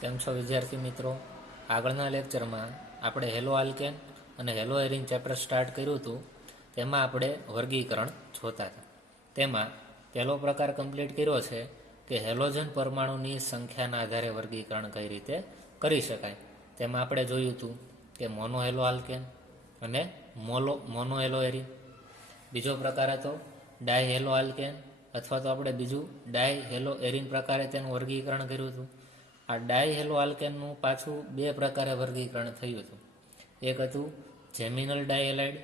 કેમ છો વિદ્યાર્થી મિત્રો? આગળના લેક્ચરમાં આપણે હેલો આલ્કેન અને હેલો એરિન ચેપ્ટર સ્ટાર્ટ કર્યું હતું. તેમાં આપણે વર્ગીકરણ જોતા હતા. તેમાં પહેલો પ્રકાર કમ્પ્લીટ કર્યો છે કે હેલોજન પરમાણુની સંખ્યાના આધારે વર્ગીકરણ કઈ રીતે કરી શકાય. તેમાં આપણે જોયું હતું કે મોનો હેલો આલ્કેન અને મોનો હેલો એરિન. બીજો પ્રકાર હતો ડાય હેલો આલ્કેન, અથવા તો આપણે બીજું ડાય હેલો એરિન પ્રકારે તેનું વર્ગીકરણ કર્યું હતું. આ ડાય હેલો આલ્કેનનું પાછું બે પ્રકારે વર્ગીકરણ થયું હતું. એક હતું જેમિનલ ડાયહેલાઇડ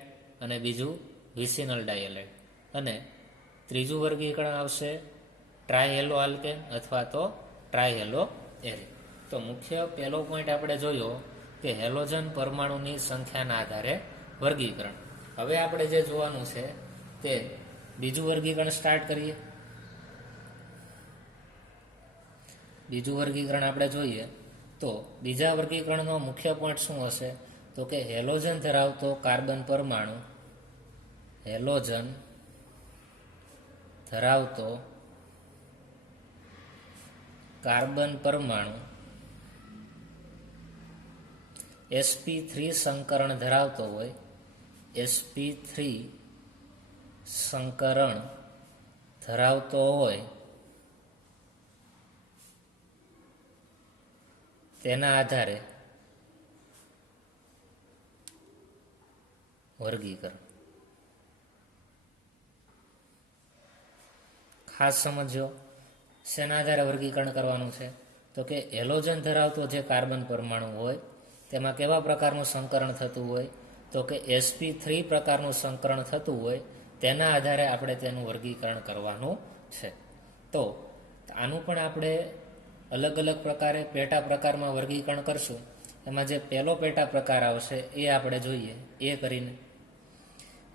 અને બીજું વિસિનલ ડાયહેલાઇડ. અને ત્રીજું વર્ગીકરણ આવશે ટ્રાયહેલો આલ્કેન અથવા તો ટ્રાયહેલો એરિન. તો મુખ્ય પહેલો પોઈન્ટ આપણે જોયો કે હેલોજન પરમાણુની સંખ્યાના આધારે વર્ગીકરણ. હવે આપણે જે જોવાનું છે તે બીજું વર્ગીકરણ સ્ટાર્ટ કરીએ. બીજું વર્ગીકરણ આપણે જોઈએ તો બીજા વર્ગીકરણનો મુખ્ય પોઈન્ટ શું હશે? તો કે હેલોજન ધરાવતો કાર્બન પરમાણુ હેલોજન ધરાવતો કાર્બન પરમાણુ sp3 સંકરણ ધરાવતો હોય, sp3 સંકરણ ધરાવતો હોય તેના આધારે વર્ગીકરણ. ખાસ સમજો શેના આધારે વર્ગીકરણ કરવાનું છે? તો કે હેલોજન ધરાવતો જે કાર્બન પરમાણુ હોય તેમાં કેવા પ્રકારનું સંકરણ થતું હોય? તો કે sp3 પ્રકારનું સંકરણ થતું હોય તેના આધારે આપણે તેનું વર્ગીકરણ કરવાનું છે. તો આનું પણ આપણે અલગ અલગ પ્રકારે પેટા પ્રકારમાં વર્ગીકરણ કરશું. એમાં જે પહેલો પેટા પ્રકાર આવશે એ આપણે જોઈએ. એ કરીને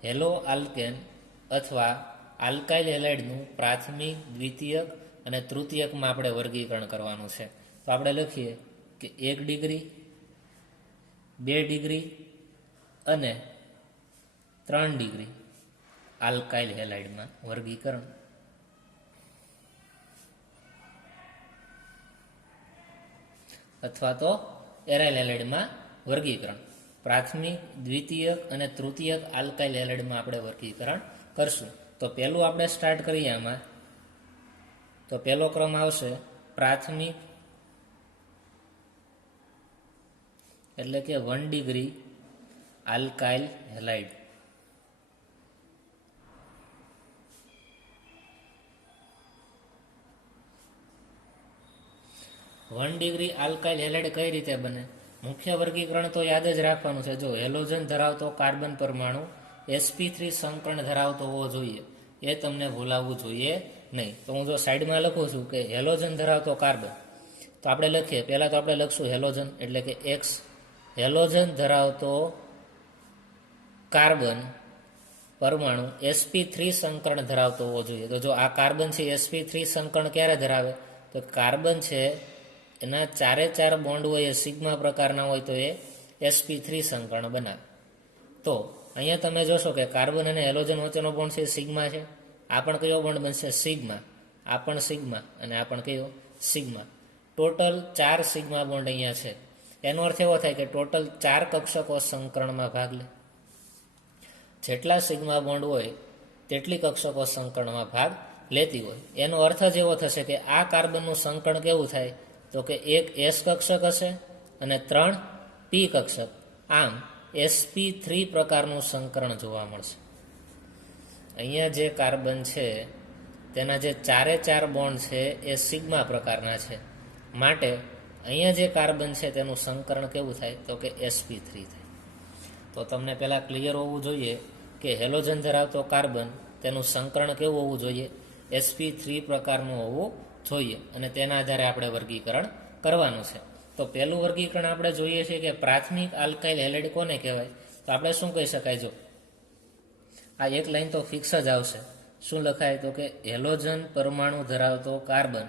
હેલો આલ્કેન અથવા આલ્કાઇલ હેલાઇડનું પ્રાથમિક, દ્વિતીયક અને તૃતીયકમાં આપણે વર્ગીકરણ કરવાનું છે. તો આપણે લખીએ કે 1 ડિગ્રી, 2 ડિગ્રી અને 3 ડિગ્રી આલ્કાઇલ હેલાઇડમાં વર્ગીકરણ. અથવા તો એરાઇલ હેલાઇડમાં વર્ગીકરણ. પ્રાથમિક, દ્વિતીયક અને તૃતીયક આલ્કાઇલ હેલાઇડમાં આપણે વર્ગીકરણ કરશું. તો પહેલું આપણે સ્ટાર્ટ કરીએ આમાં. તો પહેલો ક્રમ આવશે પ્રાથમિક, એટલે કે 1 degree alkyl halide. One degree alkyl halide કઈ રીતે બને? મુખ્ય વર્ગીકરણ તો યાદ જ રાખવાનું છે. જો હેલોજન ધરાવતો કાર્બન પરમાણુ sp3 સંકરણ ધરાવતો હોવો જોઈએ, એ તમને ભૂલાવવું જોઈએ નહીં. તો હું જો સાઈડમાં લખું છું કે હેલોજન ધરાવતો કાર્બન, તો આપણે લખીએ. પહેલાં તો આપણે લખશું હેલોજન એટલે કે x. હેલોજન ધરાવતો કાર્બન પરમાણુ sp3 સંકરણ ધરાવતો હોવો જોઈએ. તો જો આ કાર્બન છે sp3 સંકરણ ક્યારે ધરાવે? તો કાર્બન છે એના 4 બોન્ડ હોય એ સિગ્મા પ્રકારના હોય તો એ sp3 સંકરણ બનાવે. તો અહીંયા તમે જોશો કે કાર્બન અને હેલોજન વચ્ચેનો બોન્ડ છે સિગ્મા છે. આ પણ કયો બોન્ડ બનશે? સિગ્મા. આ પણ સિગ્મા અને આ પણ કયો? સિગ્મા. ટોટલ 4 સિગ્મા બોન્ડ અહીંયા છે. એનો અર્થ એવો થાય કે ટોટલ 4 કક્ષકો સંકરણમાં ભાગ લે. જેટલા સિગ્મા બોન્ડ હોય તેટલી કક્ષકો સંકરણમાં ભાગ લેતી હોય. એનો અર્થ જ એવો થશે કે આ કાર્બનનું સંકરણ કેવું થાય? તો કે એક s કક્ષક હશે અને 3 p કક્ષક. આમ sp3 પ્રકારનું સંકરણ જોવા મળશે. અહીંયા જે કાર્બન છે તેના જે 4 બોન્ડ છે એ સિગ્મા પ્રકારના છે. માટે અહીંયા જે કાર્બન છે તેનું સંકરણ કેવું થાય? તો કે sp3 થાય. તો તમને પહેલાં ક્લિયર હોવું જોઈએ કે હેલોજન ધરાવતો કાર્બન તેનું સંકરણ કેવું હોવું જોઈએ? sp3 પ્રકારનું હોવું જોઈએ. અને તેના આધારે આપણે વર્ગીકરણ કરવાનું છે. તો પહેલું વર્ગીકરણ આપણે જોઈએ છીએ કે પ્રાથમિક આલ્કાઇલ હેલાઇડ કોને કહેવાય? તો આપણે શું કહી શકાય? જો આ એક લાઈન તો ફિક્સ જ આવશે. શું લખાય? તો કે હેલોજન પરમાણુ ધરાવતો કાર્બન,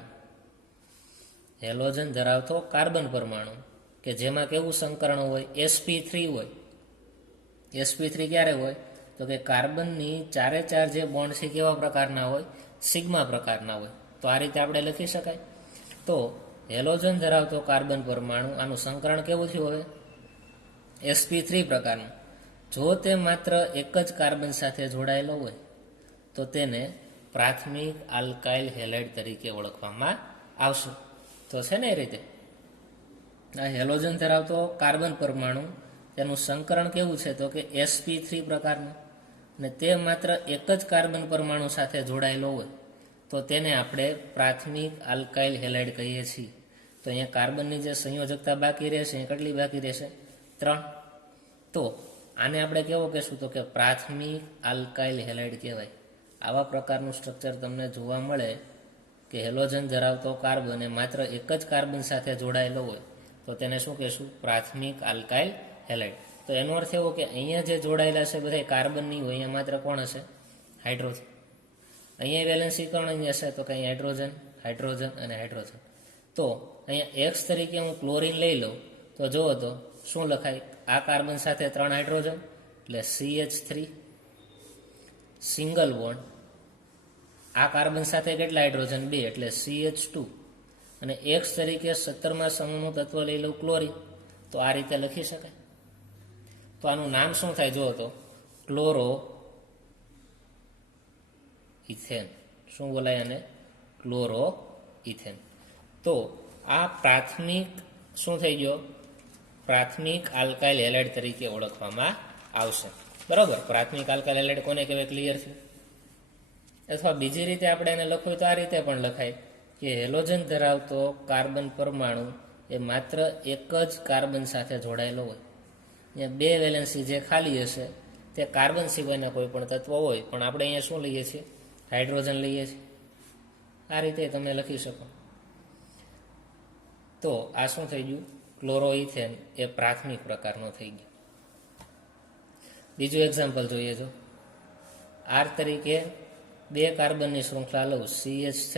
હેલોજન ધરાવતો કાર્બન પરમાણુ કે જેમાં કેવું સંકરણ હોય? sp3 હોય. sp3 ક્યારે હોય? તો કે કાર્બનની 4 જે બોન્ડ છે કેવા પ્રકારના હોય? સિગ્મા પ્રકારના હોય. તો આ રીતે આપણે લખી શકાય. તો હેલોજન ધરાવતો કાર્બન પરમાણુ, આનું સંકરણ કેવું થયું હવે? sp3 પ્રકારનું. જો તે માત્ર એક જ કાર્બન સાથે જોડાયેલો હોય તો તેને પ્રાથમિક આલ્કાઇલ હેલાઇડ તરીકે ઓળખવામાં આવશે. તો છે ને એ રીતે આ હેલોજન ધરાવતો કાર્બન પરમાણુ, તેનું સંકરણ કેવું છે? તો કે sp3 પ્રકારનું, અને તે માત્ર એક જ કાર્બન પરમાણુ સાથે જોડાયેલો હોય તો તેને આપણે પ્રાથમિક આલ્કાઇલ હેલાઇડ કહીએ છીએ. તો અહીંયા કાર્બનની જે સંયોજકતા બાકી રહેશે એ કેટલી બાકી રહેશે? 3. તો આને આપણે કેવો કહેશું? તો કે પ્રાથમિક આલ્કાઇલ હેલાઇડ કહેવાય. આવા પ્રકારનું સ્ટ્રક્ચર તમને જોવા મળે કે હેલોજન ધરાવતો કાર્બન એ માત્ર એક જ કાર્બન સાથે જોડાયેલો હોય તો તેને શું કહેશું? પ્રાથમિક આલ્કાઇલ હેલાઇડ. તો એનો અર્થ એવો કે અહીંયા જે જોડાયેલા છે બધા કાર્બન નહીં હોય, અહીંયા માત્ર કોણ હશે? હાઇડ્રોજન. અહીંયા વેલેન્સી કોણ અહીં હશે? તો કે અહીં હાઇડ્રોજન, હાઇડ્રોજન અને હાઇડ્રોજન. તો અહીંયા એક્સ તરીકે હું ક્લોરીન લઈ લઉં તો જુઓ તો શું લખાય? આ કાર્બન સાથે 3 હાઇડ્રોજન એટલે CH3 સિંગલ બોન્ડ. આ કાર્બન સાથે કેટલા હાઇડ્રોજન? 2 એટલે CH2. અને એક્સ તરીકે 17મા સમૂહનું તત્વ લઈ લઉં ક્લોરીન, તો આ રીતે લખી શકાય. તો આનું નામ શું થાય? જુઓ તો ક્લોરો ઇથેન. શું બોલાય આને? Chloro ethane. તો આ પ્રાથમિક શું થઈ ગયો? પ્રાથમિક આલ્કાઇલ હેલાઇડ તરીકે ઓળખવામાં આવશે. બરોબર. પ્રાથમિક આલ્કાઇલ હેલાઇડ કોને કહેવાય? ક્લિયર છે? અથવા બીજી રીતે આપણે એને લખવું તો આ રીતે પણ લખાય કે હેલોજન ધરાવતો કાર્બન પરમાણુ એ માત્ર એક જ કાર્બન સાથે જોડાયેલો હોય. અહીંયા 2 વેલેન્સી જે ખાલી હશે તે કાર્બન સિવાયના કોઈ પણ તત્વો હોય, પણ આપણે અહીંયા શું લઈએ છીએ? હાઇડ્રોજન લઈએ છીએ. આ રીતે તમે લખી શકો. તો આ શું થઈ ગયું? ક્લોરોઇથેન એ પ્રાથમિક પ્રકારનો થઈ ગયો. બીજું એક્ઝામ્પલ જોઈએ. જો આર તરીકે 2 કાર્બનની શૃંખલા લઉં, CH3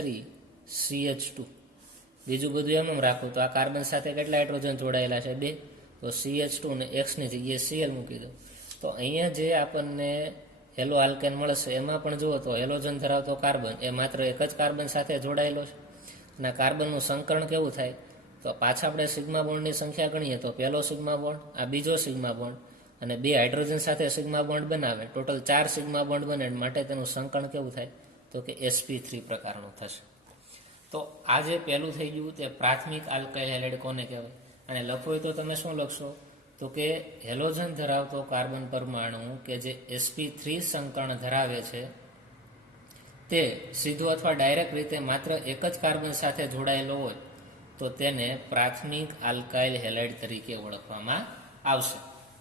CH2. બીજું બધું એમ રાખું તો આ કાર્બન સાથે કેટલા હાઇડ્રોજન જોડાયેલા છે? 2. તો CH2 ને એક્સની જગ્યાએ Cl મૂકી દો. તો અહીંયા જે આપણને હેલો આલ્કેન મળશે એમાં પણ જુઓ તો હેલોજન ધરાવતો કાર્બન એ માત્ર એક જ કાર્બન સાથે જોડાયેલો છે. અને કાર્બનનું સંકરણ કેવું થાય? તો પાછા આપણે સિગ્મા બોન્ડની સંખ્યા ગણીએ તો પહેલો સિગ્મા બોન્ડ, આ બીજો સિગ્મા બોન્ડ અને 2 હાઇડ્રોજન સાથે સિગ્મા બોન્ડ બનાવે, ટોટલ 4 સિગ્મા બોન્ડ બને, માટે તેનું સંકરણ કેવું થાય? તો કે sp3 પ્રકારનું થશે. તો આ જે પહેલું થઈ ગયું તે પ્રાથમિક આલ્કાઇલ હેલાઇડ કોને કહેવાય? અને લખવું હોય તો તમે શું લખશો? તો કે હેલોજન ધરાવતો કાર્બન પરમાણુ કે જે sp3 સંકરણ ધરાવે છે તે સીધું અથવા ડાયરેક્ટ રીતે માત્ર એક જ કાર્બન સાથે જોડાયેલો હોય તો તેને પ્રાથમિક આલ્કાઇલ હેલાઇડ તરીકે ઓળખવામાં આવશે.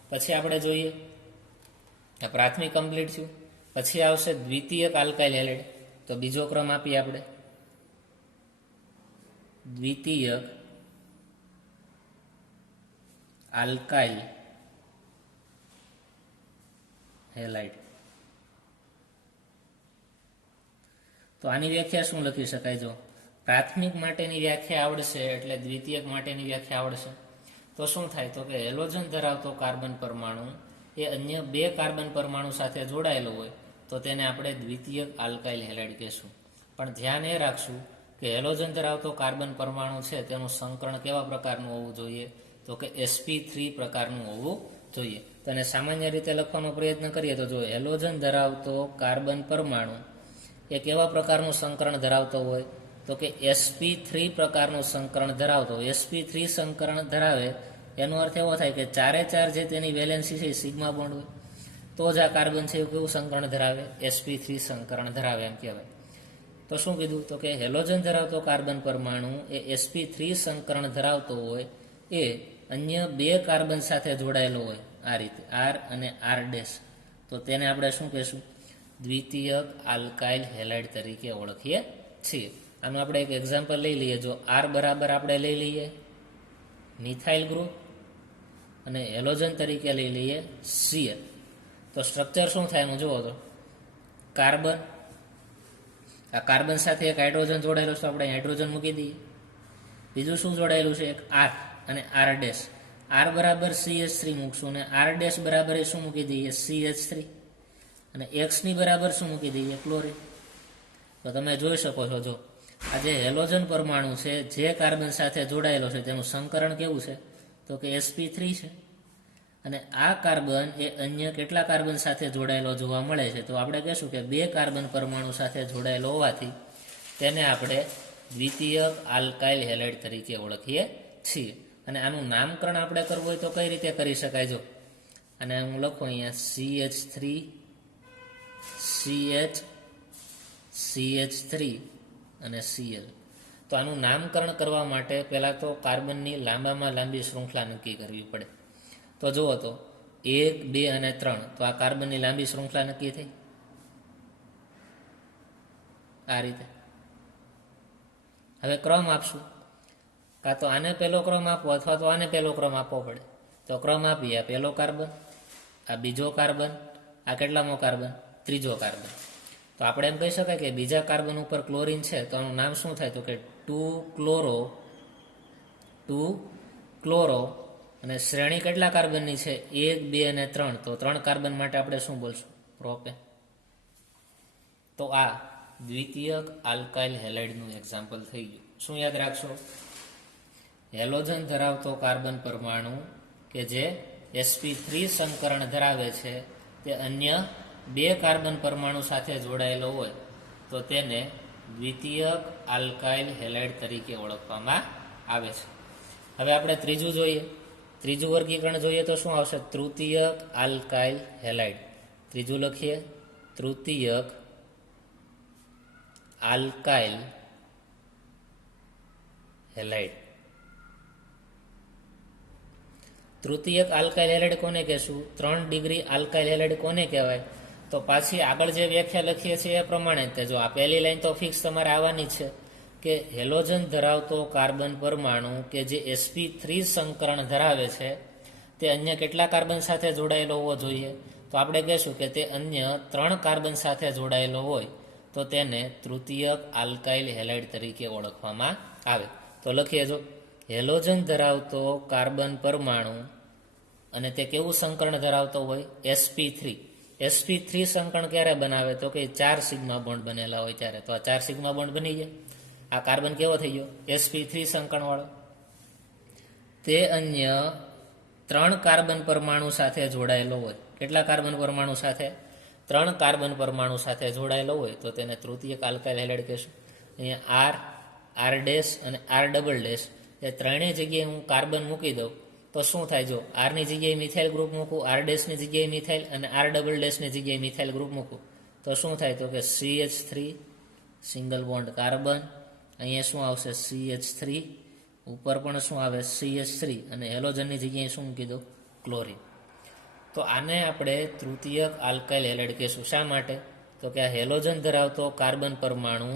પછી આપણે જોઈએ, આ પ્રાથમિક કમ્પ્લીટ થયું. પછી આવશે દ્વિતીયક આલ્કાઇલ હેલાઇડ. તો બીજો ક્રમ આપીએ આપણે, દ્વિતીયક આલ્કાઇલ હેલાઇડ. તો આની વ્યાખ્યા શું લખી શકાય? જો પ્રાથમિક માટેની વ્યાખ્યા આવડશે એટલે દ્વિતીયક માટેની વ્યાખ્યા આવડશે. તો શું થાય? તો કે હેલોજન ધરાવતો કાર્બન પરમાણુ એ અન્ય 2 કાર્બન પરમાણુ સાથે જોડાયેલો હોય તો તેને આપણે દ્વિતીયક આલ્કાઇલ હેલાઇડ કહેશું. પણ ધ્યાન એ રાખશું કે હેલોજન ધરાવતો કાર્બન પરમાણુ છે તેનું સંકરણ કેવા પ્રકારનું હોવું જોઈએ? તો કે sp3 પ્રકારનું હોવું જોઈએ. તો એને સામાન્ય રીતે લખવાનો પ્રયત્ન કરીએ તો જો હેલોજન ધરાવતો કાર્બન પરમાણુ એ કેવા પ્રકારનું સંકરણ ધરાવતો હોય? તો કે sp3 પ્રકારનું સંકરણ ધરાવતો. sp3 સંકરણ ધરાવે એનો અર્થ એવો થાય કે 4 જે તેની વેલેન્સી છે સિગ્મા બોન્ડ હોય તો જ આ કાર્બન છે કેવું સંકરણ ધરાવે? sp3 સંકરણ ધરાવે એમ કહેવાય. તો શું કીધું? તો કે હેલોજન ધરાવતો કાર્બન પરમાણુ એ sp3 સંકરણ ધરાવતો હોય એ અન્ય 2 કાર્બન સાથે જોડાયેલો હોય, આ રીતે R અને R', તો તેને આપણે શું કહેશું? દ્વિતીયક આલ્કાઇલ હેલાઇડ તરીકે ઓળખીએ છીએ. આનું આપણે એક એક્ઝામ્પલ લઈ લઈએ. જો R બરાબર આપણે લઈ લઈએ મિથાઇલ ગ્રુપ અને હેલોજન તરીકે લઈ લઈએ Cl. તો સ્ટ્રક્ચર શું થાય એનું જુઓ તો કાર્બન, આ કાર્બન સાથે એક હાઇડ્રોજન જોડાયેલો છે, આપણે હાઇડ્રોજન મૂકી દઈએ. બીજું શું જોડાયેલું છે? એક R અને R'. R બરાબર CH3 મૂકશું અને R' બરાબર એ શું મૂકી દઈએ? CH3. અને X ની બરાબર શું મૂકી દઈએ? ક્લોરીન. તો તમે જોઈ શકો છો જો આ જે હેલોજન પરમાણુ છે જે કાર્બન સાથે જોડાયેલો છે તેનું સંકરણ કેવું છે તો કે sp3 છે. અને આ કાર્બન એ અન્ય કેટલા કાર્બન સાથે જોડાયેલો જોવા મળે છે તો આપણે કહીશું કે 2 કાર્બન પરમાણુ સાથે જોડાયેલો હોવાથી તેને આપણે દ્વિતીયક આલ્કાઇલ હેલાઇડ તરીકે ઓળખીએ છીએ. અને આનું નામકરણ આપણે કરવું હોય તો કઈ રીતે કરી શકાય? જો અને હું લખું અહીંયા CH3 અને Cl. તો આનું નામકરણ કરવા માટે પહેલાં તો કાર્બનની લાંબામાં લાંબી શૃંખલા નક્કી કરવી પડે. તો જુઓ તો 1, 2 અને 3 તો આ કાર્બનની લાંબી શૃંખલા નક્કી થઈ આ રીતે. હવે ક્રમ આપશું, કાં તો આને પહેલો ક્રમ આપો અથવા તો આને પહેલો ક્રમ આપવો પડે. તો ક્રમ આપીએ, આ પહેલો કાર્બન, આ બીજો કાર્બન, આ કેટલામો કાર્બન? ત્રીજો કાર્બન. તો આપણે એમ કહી શકાય કે બીજા કાર્બન ઉપર ક્લોરીન છે તો આનું નામ શું થાય તો કે 2 ક્લોરો અને શ્રેણી કેટલા કાર્બનની છે? 1, 2 અને 3. તો 3 કાર્બન માટે આપણે શું બોલશું? પ્રોપેન. તો આ દ્વિતીયક આલ્કાઇલ હેલાઇડનું એક્ઝામ્પલ થઈ ગયું. શું યાદ રાખશો? હેલોજન ધરાવતો કાર્બન પરમાણુ કે જે sp3 સંકરણ ધરાવે છે તે અન્ય 2 કાર્બન પરમાણુ સાથે જોડાયેલો હોય તો તેને દ્વિતીયક આલ્કાઇલ હેલાઇડ તરીકે ઓળખવામાં આવે છે. હવે આપણે ત્રીજું જોઈએ. ત્રીજું વર્ગીકરણ જોઈએ તો શું આવશે? તૃતીયક આલ્કાઇલ હેલાઇડ. ત્રીજું લખીએ, તૃતીયક આલ્કાઇલ હેલાઇડ. તૃતીયક આલ્કાઇલ હેલાઇડ કોને કહેશું? 3 ડિગ્રી આલ્કાઇલ હેલાઇડ કોને કહેવાય? તો પાછી આગળ જે વ્યાખ્યા લખીએ છીએ એ પ્રમાણે જ. જો આ પહેલી લાઈન તો ફિક્સ તમારે આવવાની છે કે હેલોજન ધરાવતો કાર્બન પરમાણુ કે જે sp3 સંકરણ ધરાવે છે તે અન્ય કેટલા કાર્બન સાથે જોડાયેલો હોવો જોઈએ? તો આપણે કહેશું કે તે અન્ય 3 કાર્બન સાથે જોડાયેલો હોય તો તેને તૃતીયક આલ્કાઇલ હેલાઇડ તરીકે ઓળખવામાં આવે. તો લખીએ, જો હેલોજન ધરાવતો કાર્બન પરમાણુ અને તે કેવું સંકરણ ધરાવતો હોય? sp3. sp3 સંકરણ ક્યારે બનાવે? તો કે 4 સિગ્મા બોન્ડ બનેલા હોય ત્યારે. તો આ 4 સિગ્મા બોન્ડ બની જાય. આ કાર્બન કેવો થઈ ગયો? sp3 સંકરણ વાળો. તે અન્ય 3 કાર્બન પરમાણુ સાથે જોડાયેલો હોય. કેટલા કાર્બન પરમાણુ સાથે? 3 કાર્બન પરમાણુ સાથે જોડાયેલો હોય તો તેને તૃતીયક આલ્કાઇલ હેલાઇડ કહેશું. અહીંયા R અને R ડબલ ડેશ એ ત્રણેય જગ્યાએ હું કાર્બન મૂકી દઉં તો શું થાય? જો R ની જગ્યાએ મિથાઇલ ગ્રુપ મૂકું, R ડેશની જગ્યાએ મિથાઇલ અને R ડબલ ડેશની જગ્યાએ મિથાઇલ ગ્રુપ મૂકું તો શું થાય? તો કે CH3 સિંગલ બોન્ડ કાર્બન, અહીંયા શું આવશે? CH3, ઉપર પણ શું આવે? CH3 અને હેલોજનની જગ્યાએ શું મૂકી દો? ક્લોરીન. તો આને આપણે તૃતીયક આલ્કાઇલ હેલાઇડ કહેશું. શા માટે? તો કે આ હેલોજન ધરાવતો કાર્બન પરમાણુ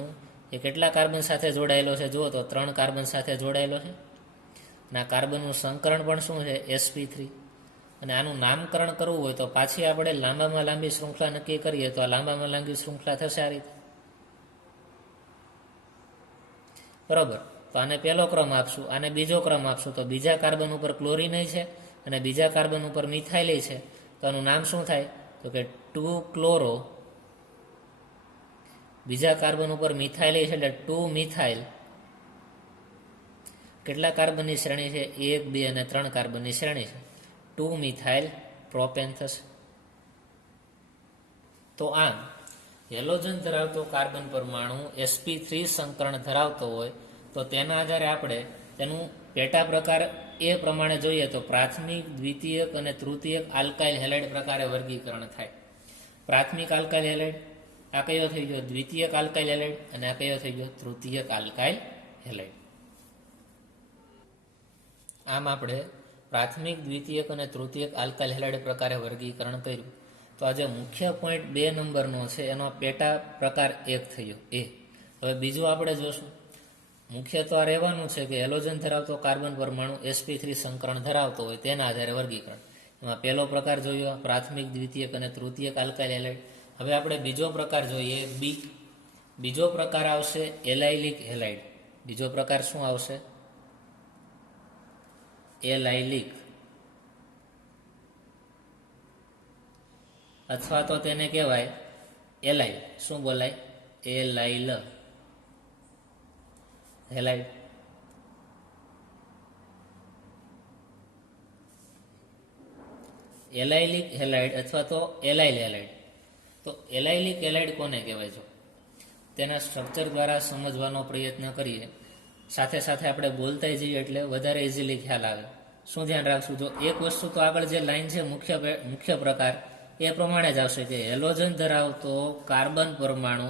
એ કેટલા કાર્બન સાથે જોડાયેલો છે? જુઓ તો 3 કાર્બન સાથે જોડાયેલો છે. અને આ કાર્બનનું સંકરણ પણ શું છે? sp3. અને આનું નામકરણ કરવું હોય તો પાછી આપણે લાંબામાં લાંબી શૃંખલા નક્કી કરીએ તો આ લાંબામાં લાંબી શૃંખલા થશે આ રીતે. બરોબર. તો આને પહેલો ક્રમ આપશું, આને બીજો ક્રમ આપશું. તો બીજા કાર્બન ઉપર ક્લોરીન છે અને બીજા કાર્બન ઉપર મિથાઇલ છે. તો આનું નામ શું થાય? તો કે 2 ક્લોરો. બીજા કાર્બન ઉપર મિથાઇલ છે એટલે 2 મિથાઇલ. કેટલા કાર્બનની શ્રેણી છે? 1, 2 અને 3 કાર્બનની શ્રેણી છે. 2 મિથાઇલ પ્રોપેન થશે. તો આમ હેલોજન ધરાવતો કાર્બન પરમાણુ sp3 સંકરણ ધરાવતો હોય તો તેના આધારે આપણે તેનું પેટા પ્રકાર એ પ્રમાણે જોઈએ તો પ્રાથમિક, દ્વિતીયક અને તૃતીયક આલ્કાઇલ હેલાઇડ પ્રકારે વર્ગીકરણ થાય. પ્રાથમિક આલ્કાઇલ હેલાઇડ આ કયો થઈ ગયો? દ્વિતીયક આલ્કાઇલ હેલાઇડ. અને આ કયો થઈ ગયો? તૃતીયક આલ્કાઇલ હેલાઇડ. આમ આપણે પ્રાથમિક, દ્વિતીયક અને તૃતીયક આલ્કાઇલ હેલાઇડ પ્રકારે વર્ગીકરણ કર્યું. તો આ જે મુખ્ય પોઈન્ટ 2 નંબરનો છે એનો પેટા પ્રકાર 1 થયો એ. હવે બીજું આપણે જોશું. મુખ્ય તો આ રહેવાનું છે કે હેલોજન ધરાવતો કાર્બન પરમાણુ sp3 સંકરણ ધરાવતો હોય તેના આધારે વર્ગીકરણ. એમાં પહેલો પ્રકાર જોયો પ્રાથમિક, દ્વિતીયક અને તૃતીયક આલ્કાઇલ હેલાઇડ. હવે આપણે બીજો પ્રકાર જોઈએ બી. બીજો પ્રકાર આવશે એલાઇલિક હેલાઇડ. બીજો પ્રકાર શું આવશે? એલાઇલિક, અથવા તો તેને કહેવાય એલાઇલ. શું બોલાય? એલાઇલ. હેલાઇડ. એલાઇલિક હેલાઇડ અથવા તો એલાઇલ હેલાઇડ. તો એલાઇલિક હેલાઇડ કોને કહેવાય છે તેના સ્ટ્રક્ચર દ્વારા સમજવાનો પ્રયત્ન કરીએ. સાથે સાથે આપણે બોલતા જઈએ એટલે વધારે ઇઝીલી ખ્યાલ આવે. શું ધ્યાન રાખશું? જો એક વસ્તુ તો આગળ જે લાઈન છે મુખ્ય પ્રકાર એ પ્રમાણે જ આવશે કે હેલોજન ધરાવતો કાર્બન પરમાણુ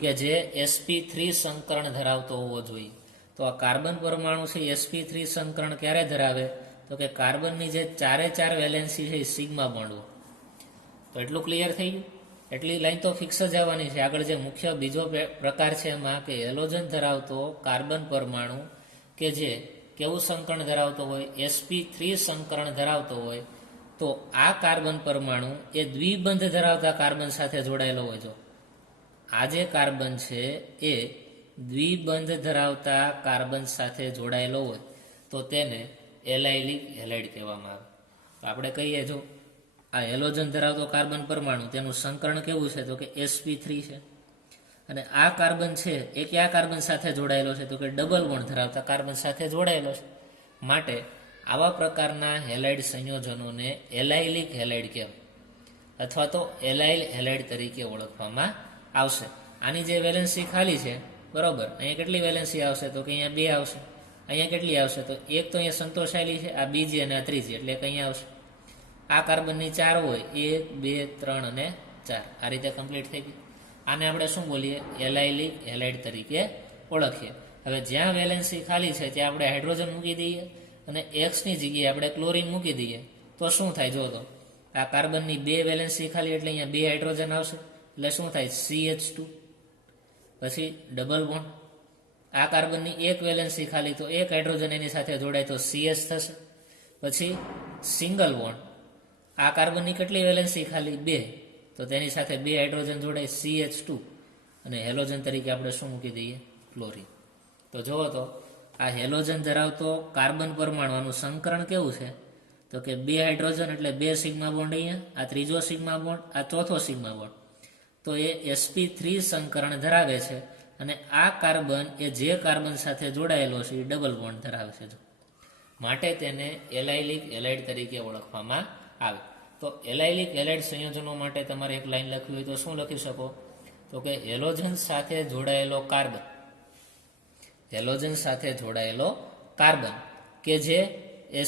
કે જે sp3 સંકરણ ધરાવતો હોવો જોઈએ. તો આ કાર્બન પરમાણુ છે sp3 સંકરણ ક્યારે ધરાવે? તો કે કાર્બનની જે ચારે ચાર વેલેન્સી છે એ સિગ્મા બોન્ડ હોય. તો એટલું ક્લિયર થઈ ગયું. એટલી લાઈન તો ફિક્સ જ આવવાની છે. આગળ જે મુખ્ય બીજો પ્રકાર છે એમાં કે હેલોજન ધરાવતો કાર્બન પરમાણુ કે જે કેવું સંકરણ ધરાવતો હોય? sp3 સંકરણ ધરાવતો હોય. તો આ કાર્બન પરમાણુ એ દ્વિબંધ ધરાવતા કાર્બન સાથે જોડાયેલો હોય. જો આ જે કાર્બન છે એ દ્વિબંધ ધરાવતા કાર્બન સાથે જોડાયેલો હોય તો તેને એલાઇલિક હેલાઇડ કહેવામાં આવે. તો આપણે કહીએ જો આ હેલોજન ધરાવતો કાર્બન પરમાણુ તેનું સંકરણ કેવું છે? તો કે sp3 છે. અને આ કાર્બન છે એ કયા કાર્બન સાથે જોડાયેલો છે? તો કે ડબલ બોન્ડ ધરાવતા કાર્બન સાથે જોડાયેલો છે. માટે આવા પ્રકારના હેલાઇડ સંયોજનોને એલાઇલિક હેલાઇડ કહેવાય અથવા તો એલાઇલ હેલાઇડ તરીકે ઓળખવામાં આવશે. આની જે વેલેન્સી ખાલી છે બરોબર, અહીંયા કેટલી વેલેન્સી આવશે? તો કે અહીંયા 2 આવશે. અહીંયા કેટલી આવશે? તો એક તો અહીંયા સંતોષાયેલી છે, આ બીજી અને આ ત્રીજી, એટલે અહીંયા આવશે. આ કાર્બનની 4 હોય, 1 2 3 અને 4, આ રીતે કમ્પ્લીટ થઈ ગઈ. આને આપણે શું બોલીએ? એલાઇલિક હેલાઇડ તરીકે ઓળખીએ. હવે જ્યાં વેલેન્સી ખાલી છે ત્યાં આપણે હાઇડ્રોજન મૂકી દઈએ અને એક્સની જગ્યાએ આપણે ક્લોરીન મૂકી દઈએ તો શું થાય? જો તો આ કાર્બનની 2 વેલેન્સી ખાલી એટલે અહીંયા 2 હાઇડ્રોજન આવશે. એટલે શું થાય? CH2. પછી ડબલ બોન્ડ. આ કાર્બનની 1 વેલેન્સી ખાલી તો 1 હાઇડ્રોજન એની સાથે જોડાય તો CH થશે. પછી સિંગલ બોન્ડ. આ કાર્બનની કેટલી વેલેન્સી ખાલી? 2, તો તેની સાથે 2 હાઇડ્રોજન જોડાય CH2 અને હેલોજન તરીકે આપણે શું મૂકી દઈએ? ક્લોરીન. તો જુઓ તો આ હેલોજન ધરાવતો કાર્બન પરમાણુનું સંકરણ કેવું છે? તો કે 2 હાઇડ્રોજન એટલે 2 સિગ્મા બોન્ડ અહીંયા, આ ત્રીજો સિગ્મા બોન્ડ, આ ચોથો સિગ્મા બોન્ડ. તો એ sp3 સંકરણ ધરાવે છે અને આ કાર્બન એ જે કાર્બન સાથે જોડાયેલો છે એ ડબલ બોન્ડ ધરાવે છે. માટે તેને એલાઇલિક હેલાઇડ તરીકે ઓળખવામાં આવે. તો એલાઇલિક હેલાઇડ સંયોજનો માટે તમારે એક લાઈન લખવી હોય તો શું લખી શકો? તો કે હેલોજન સાથે જોડાયેલો કાર્બન, હેલોજન સાથે જોડાયેલો કાર્બન કે જે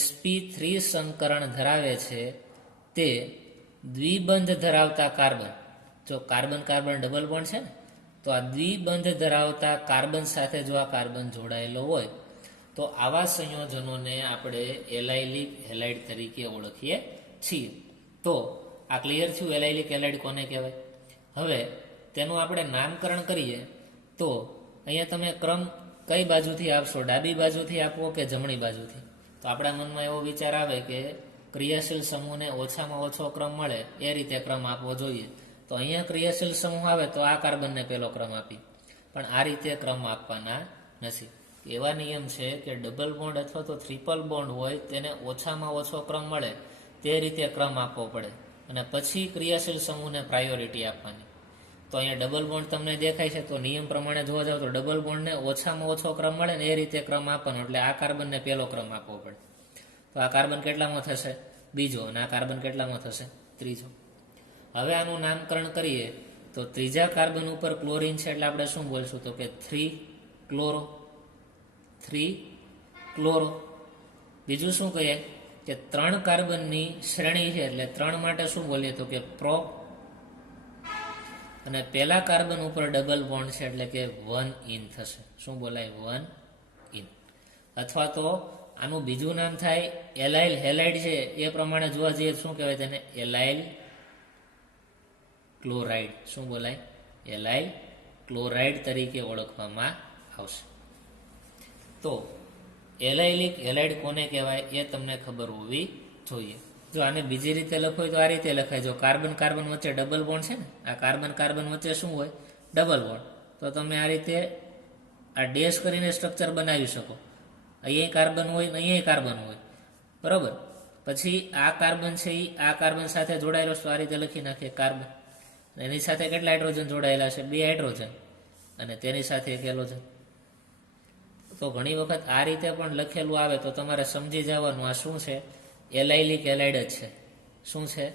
sp3 સંકરણ ધરાવે છે તે દ્વિબંધ ધરાવતા કાર્બન. જો કાર્બન કાર્બન ડબલ બોન્ડ છે ને, તો આ દ્વિબંધ ધરાવતા કાર્બન સાથે જો આ કાર્બન જોડાયેલો હોય તો આવા સંયોજનોને આપણે એલાઇલિક હેલાઇડ તરીકે ઓળખીએ છીએ. તો આ ક્લિયર થયું એલાઇલિક હેલાઇડ કોને કહેવાય. હવે તેનું આપણે નામકરણ કરીએ તો અહીંયા તમે ક્રમ કઈ બાજુથી આપશો? ડાબી બાજુથી આપવો કે જમણી બાજુથી? તો આપણા મનમાં એવો વિચાર આવે કે ક્રિયાશીલ સમૂહને ઓછામાં ઓછો ક્રમ મળે એ રીતે ક્રમ આપવો જોઈએ. તો અહીંયા ક્રિયાશીલ સમૂહ આવે તો આ કાર્બનને પહેલો ક્રમ આપી, પણ આ રીતે ક્રમ આપવાના નથી. એવા નિયમ છે કે ડબલ બોન્ડ અથવા તો ટ્રિપલ બોન્ડ હોય તેને ઓછામાં ઓછો ક્રમ મળે તે રીતે ક્રમ આપવો પડે અને પછી ક્રિયાશીલ સમૂહને પ્રાયોરિટી આપવાની. તો અહીંયા ડબલ બોન્ડ તમને દેખાય છે તો નિયમ પ્રમાણે જોવા જાવ તો ડબલ બોન્ડને ઓછામાં ઓછો ક્રમ મળે ને એ રીતે ક્રમ આપવાનો, એટલે આ કાર્બનને પહેલો ક્રમ આપવો પડે. તો આ કાર્બન કેટલામાં થશે? બીજો. અને આ કાર્બન કેટલામાં થશે? ત્રીજો. હવે આનું નામકરણ કરીએ તો ત્રીજા કાર્બન ઉપર ક્લોરીન છે એટલે આપણે શું બોલશું? તો કે 3 ક્લોરો, 3 ક્લોરો. બીજું શું કહીએ કે 3 કાર્બનની શ્રેણી છે એટલે 3 માટે શું બોલીએ? તો કે પ્રો. અને પહેલા કાર્બન ઉપર ડબલ બોન્ડ છે એટલે કે 1 ઇન થશે. શું બોલાય? 1 ઇન. અથવા તો આનું બીજું નામ થાય એલાઇલ હેલાઇડ છે એ પ્રમાણે જોવા જઈએ શું કહેવાય તેને? એલાઇલ ક્લોરાઇડ. શું બોલાય? એલાઇલ ક્લોરાઇડ તરીકે ઓળખવામાં આવશે. તો એલાઇલિક હેલાઇડ કોને કહેવાય એ તમને ખબર હોવી જોઈએ. જો આને બીજી રીતે લખો તો આ રીતે લખાય. જો કાર્બન કાર્બન વચ્ચે ડબલ બોન્ડ છે ને, આ કાર્બન કાર્બન વચ્ચે શું હોય? Double bond. તો તમે આ રીતે આ ડેશ કરીને સ્ટ્રક્ચર બનાવી શકો. અહીંયા કાર્બન હોય ને અહીંયા કાર્બન હોય, બરાબર. પછી આ કાર્બન છે એ આ કાર્બન સાથે જોડાયેલો તો આ રીતે લખી નાખીએ કાર્બન. એની સાથે કેટલા હાઇડ્રોજન જોડાયેલા છે? 2 હાઇડ્રોજન અને તેની સાથે 1 હેલોજન. તો ઘણી વખત આ રીતે પણ લખેલું આવે તો તમારે સમજી જવાનું આ શું છે, એલાઇલિક હેલાઇડ જ છે. શું છે?